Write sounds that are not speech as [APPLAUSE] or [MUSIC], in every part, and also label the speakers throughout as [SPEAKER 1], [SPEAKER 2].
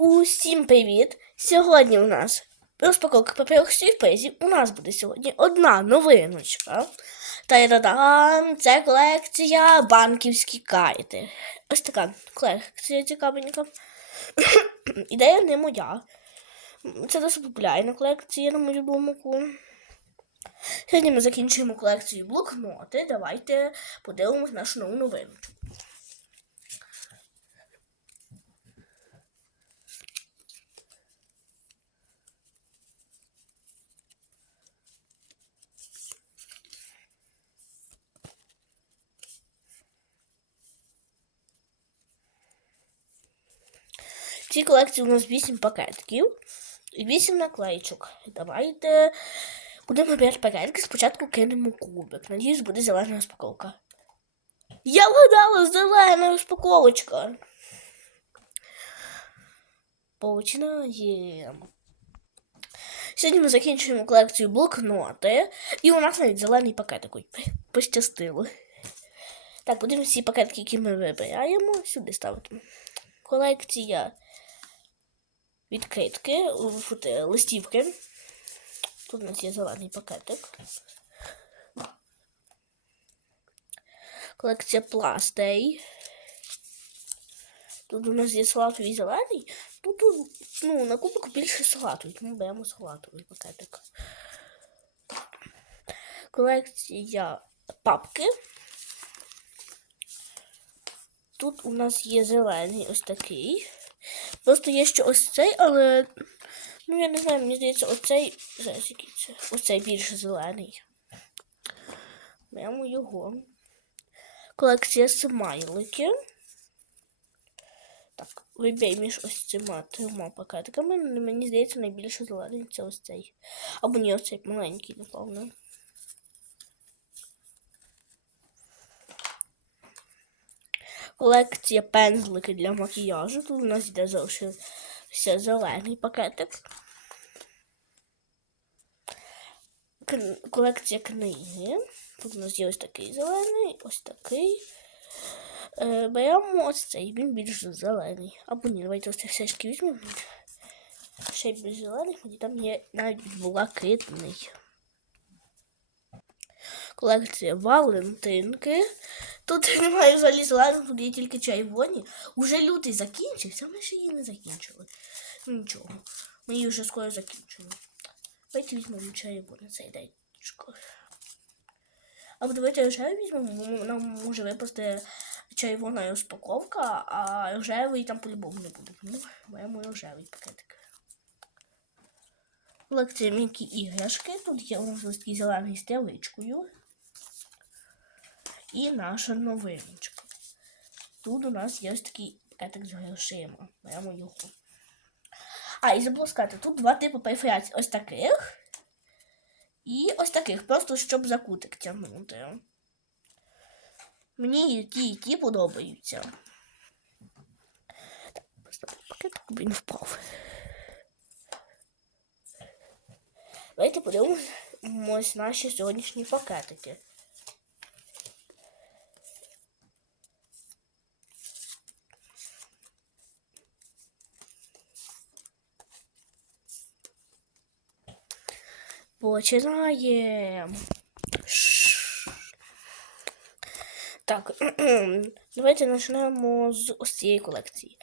[SPEAKER 1] Усім привіт! Сьогодні у нас розпаковка паперових сюрпризів. У нас буде сьогодні одна новиночка. Та-да-дам! Це колекція банківські карти. Ось така колекція цікавенька. [COUGHS] Ідея не моя. Це досить популярна колекція, на мою думку. Сьогодні ми закінчуємо колекцію блокноти. Давайте подивимось нашу нову новиночку. Цій колекції у нас 8 пакетків і 8 наклеїчок. Давайте будемо брати пакетки. Спочатку кинемо кубик. Надіюсь, буде зелена розпаковка. Я вгадала зелена розпаковочка. Починаємо. Сьогодні ми закінчуємо колекцію блокноти. І у нас навіть зелений пакетик. Пощастило. Так, будемо всі пакетки, які ми вибираємо, сюди ставити. Колекція відкритки, листівки. Тут у нас є зелений пакетик. Колекція пластей. Тут у нас є салатовий зелений. Тут ну, на кубок більше салатовий, тому беремо салатовий пакетик. Колекція папки. Тут у нас є зелений ось такий. Просто є ще ось цей, але. Ну, я не знаю, мені здається, оцей. Зараз який це. Оцей більше зелений. Беремо його. Колекція смайлики. Так, вибій між ось цими трьома пакетиками. Мені здається, найбільше зелений це ось цей. Або ні, оцей маленький, напевно. Колекція пензлики для макіяжу. Тут у нас йде залишився зелений пакетик. Колекція книги. Тут у нас є ось такий зелений, ось такий. Е, беремо ось цей, він більш зелений. Або ні, давайте ось цей ж візьмемо. Ще й більш зелений, хоч там є навіть блакитний. Колекція Валентинки. Тут [LAUGHS] немає взагалі зелених, тут є тільки червоні. Уже лютий закінчився, ми ще її не закінчили. Нічого. Ми її вже скоро закінчимо. Давайте візьмемо червоний цей дечко. Або давайте рожевий візьмемо, нам може випасти червона розпаковка, а рожевий там по-любому не буде. Ну, беремо рожевий пакетик. Колекція м'які іграшки. Тут є у нас ось такий зелений з трявичкою. І наша новиночка. Тут у нас є ось такий пакетик з грошима. Беремо його. А, і забула сказати, тут два типи перфорацій. Ось таких. І ось таких, просто щоб за кутик тягнути. Мені і ті, і ті подобаються. Так, поставлю пакетик, він впав. Давайте подивимось наші сьогоднішні пакетики. Починаємо. Так, [CLEARS THROAT] давайте почнемо з ось цієї колекції.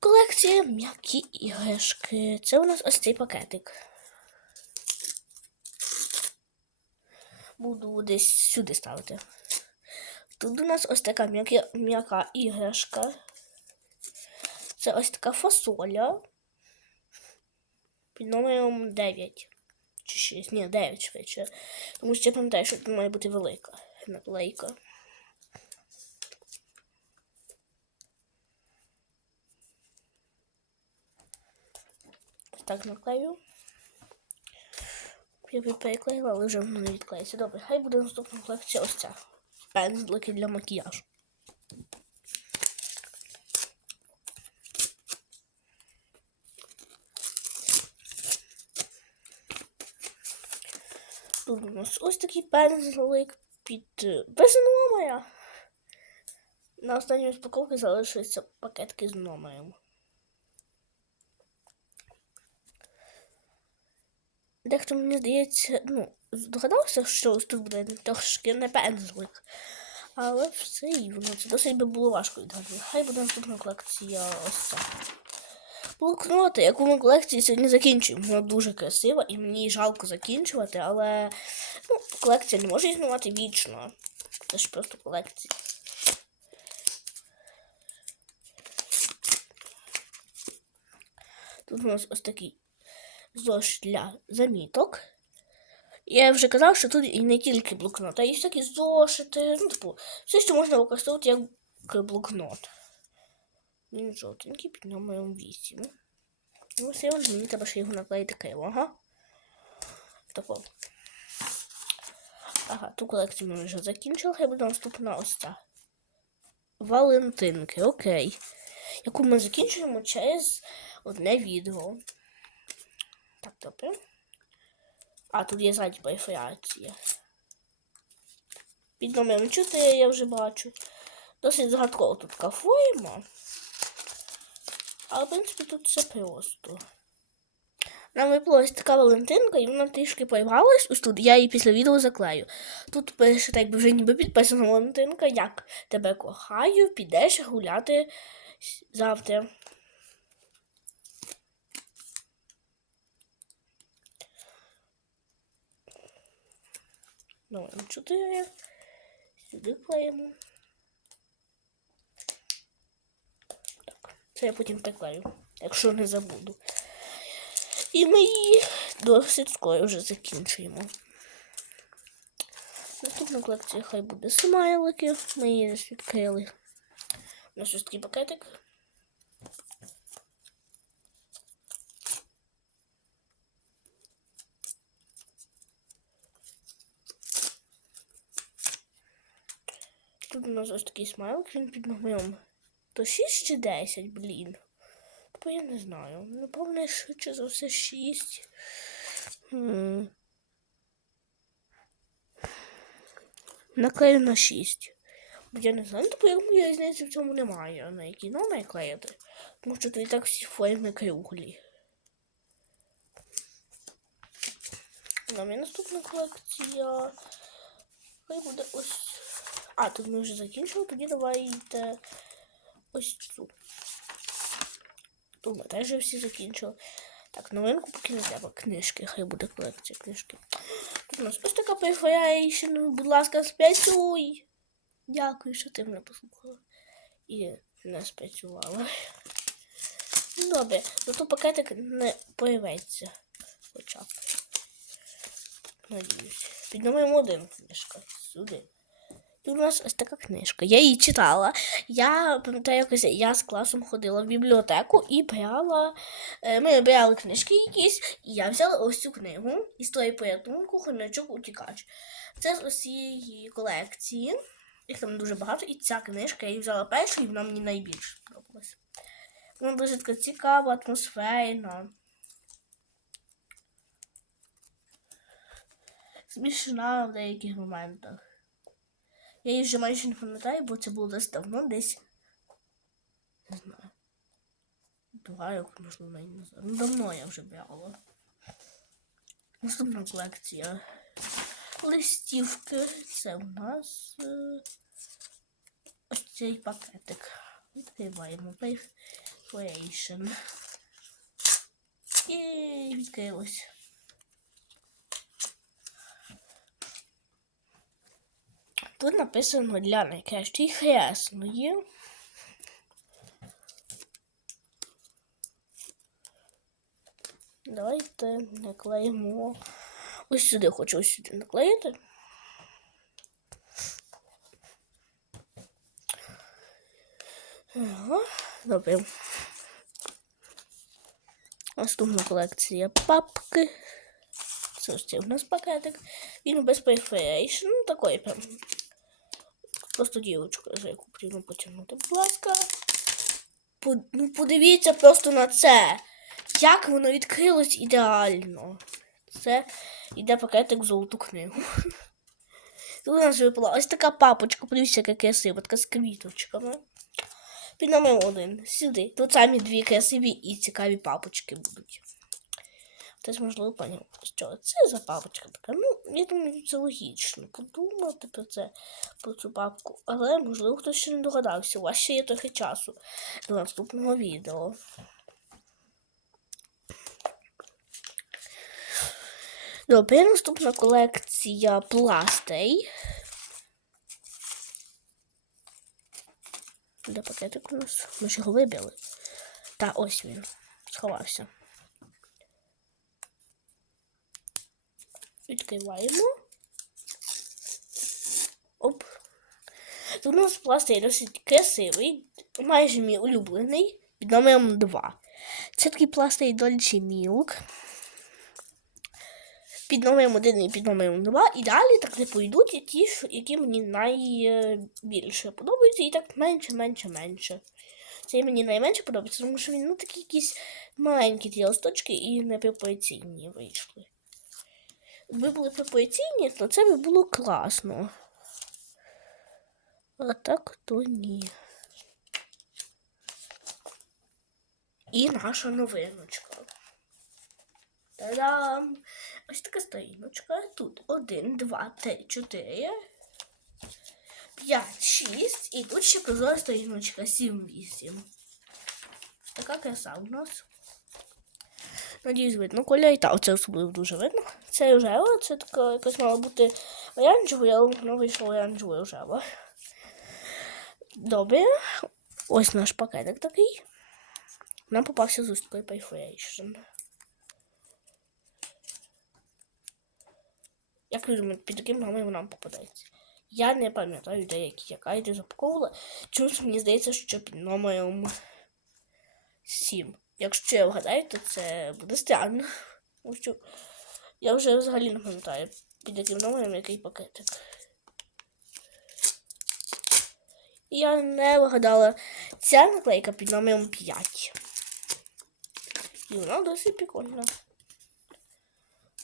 [SPEAKER 1] Колекція м'які іграшки. Це у нас ось цей пакетик. Буду десь сюди ставити. Тут у нас ось така м'яка, іграшка. Це ось така фасоля. Під номером 9. Чи 6. Ні, 9 швидше. Тому що я пам'ятаю, що має бути велика наклейка. Так наклею. Я переклеїла, але вже воно не відклеїться. Добре, хай буде наступна колекція ось ця. Пензлики для макіяжу. нас ось такий пензлик під без номера. На останній упаковці залишаються пакетки з номером. Дехто мені здається, ну, здогадався, що ось тут буде трошки не пензлик. Але все рівно. Це досить би було важко відгадувати. Хай буде наступна колекція ось ця. Блокноти, яку ми колекції сьогодні закінчуємо. Вона дуже красива і мені жалко закінчувати, але ну, колекція не може існувати вічно. Це ж просто колекція. Тут у нас ось такий зошит для заміток. Я вже казав, що тут і не тільки блокнот, а і всякі зошити. Ну, типу, все, що можна використовувати як блокнот. Він жовтенький, під номером 8. Ну, ось я мені треба ще його наклеїти криво, ага. Тако. Ага, ту колекцію ми вже закінчили, хай буде наступна ось ця. Валентинки, окей. Яку ми закінчуємо через одне відео. Так, добре. А, тут є ззаді периферація. Під номером 4 я вже бачу. Досить загадково тут кафуємо. Але, в принципі, тут все просто. Нам випалась така Валентинка, і вона трішки поігралась. Ось тут я її після відео заклею. Тут пише, так би вже ніби підписана Валентинка, як тебе кохаю, підеш гуляти завтра. Номер 4. Сюди клеїмо. Це я потім приклею, якщо не забуду. І ми її досить скоро вже закінчуємо. Наступна колекція хай буде смайлики. Ми її відкрили. У нас ось такий пакетик. Тут у нас ось такий смайлик, він під номером то 6 чи 10, блін. Бо я не знаю. Напевно, швидше за все 6. Наклею на 6. Бо я не знаю, типу, як моя різниці в цьому немає, на який номер клеїти. Тому що тут і так всі форми круглі. Нам є наступна колекція. Хай буде ось. А, тут ми вже закінчили, тоді давайте ось цю. Ми теж всі закінчили. Так, новинку поки не треба. Книжки, хай буде колекція книжки. Тут у нас ось така перфорейшн. Будь ласка, спрацюй. Дякую, що ти мене послухала. І не спрацювала. Ну, Добре, зато пакетик не появиться. Хоча б. Надіюсь. Під номером один книжка. Сюди. Тут у нас ось така книжка. Я її читала. Я пам'ятаю, якось я з класом ходила в бібліотеку і брала. е, Ми брали книжки якісь, і я взяла ось цю книгу історії порятунку хомячок утікач. Це з усієї колекції. Їх там дуже багато, і ця книжка я її взяла першу, і вона мені найбільше сподобалась. Вона дуже така цікава, атмосферна. Смішна в деяких моментах. Я її вже майже не пам'ятаю, бо це було десь давно, десь. Не знаю. Два роки, можливо, навіть назад. Ну, давно я вже брала. Наступна колекція. Листівки. Це у нас е, ось цей пакетик. Відкриваємо Perforation. І відкрилось. Тут написано для найкращої хресної. Давайте наклеїмо. Ось сюди хочу ось сюди наклеїти. Ага, добре. Наступна колекція папки. Це ось цей у нас пакетик. Він без перфорейшн. Такий прям. Просто дівочку, за яку потрібно потягнути. Будь ласка. Ну, подивіться просто на це. Як воно відкрилось ідеально. Це йде пакетик золоту книгу. [LAUGHS] Тут у нас випала ось така папочка, подивіться, яка красива, така з квіточками. Під номером один. Сюди. Тут самі дві красиві і цікаві папочки будуть. Хтось, можливо, поняв, що це за папочка така. Ну, я думаю, це логічно подумати про це, про цю папку. Але, можливо, хтось ще не догадався. У вас ще є трохи часу до наступного відео. Добре, наступна колекція пластей. Де пакетик у нас? Ми ж його вибили. Та ось він. Сховався. Відкриваємо. Оп. Тут у нас пластик досить красивий, майже мій улюблений, під номером 2. Це такий пластик Dolce Milk. Під номером 1 і під номером 2. І далі так не пойдуть ті, які мені найбільше подобаються, і так менше, менше, менше. Цей мені найменше подобається, тому що він ну, такі якісь маленькі ті і непропорційні вийшли. Якби були пропорційні, то це би було класно. А так то ні. І наша новиночка. Та-дам! Ось така сторіночка. Тут один, два, три, чотири, п'ять, шість. І тут ще прозора сторіночка. Сім, вісім. Така краса у нас. Надіюсь, видно коля. І та, оце особливо дуже видно. Це рожева, це така якась мала бути оранжева, але воно вийшло оранжева рожева. Добре. Ось наш пакетик такий. Нам попався з усткою Perforation. Як ви думаєте, під яким номером нам попадається? Я не пам'ятаю деякі, яка я запаковувала. Чомусь мені здається, що під номером 7. Якщо я вгадаю, то це буде странно. Я вже взагалі не пам'ятаю, під яким номером який пакетик. Я не вгадала. Ця наклейка під номером 5. І вона досить прикольна.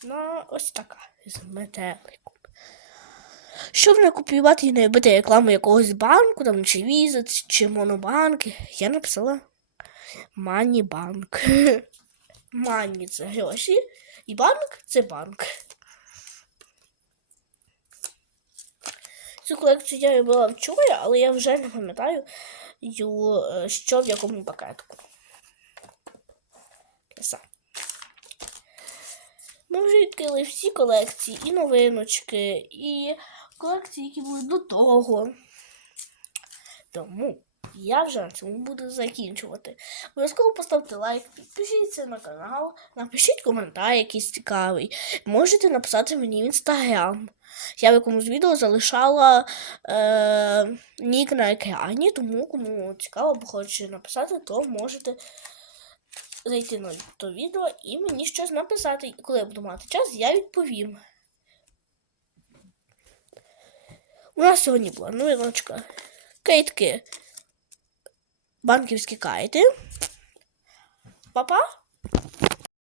[SPEAKER 1] Вона ось така з метеликом. Щоб не копіювати і не робити рекламу якогось банку, там, чи віза, чи монобанк, я написала [LAUGHS] Мані банк. Мані це гроші, і банк це банк. Цю колекцію я робила вчора, але я вже не пам'ятаю, е, що в якому пакетку. Краса. Ми вже відкрили всі колекції, і новиночки, і колекції, які були до того. Тому я вже на цьому буду закінчувати. Обов'язково поставте лайк, підпишіться на канал, напишіть коментар якийсь цікавий. Можете написати мені в інстаграм. Я в якомусь відео залишала е, нік на екрані, тому кому цікаво або хоче написати, то можете зайти на то відео і мені щось написати. Коли я буду мати час, я відповім. У нас сьогодні була новиночка. Кейтки. Банківські карти. Па-па!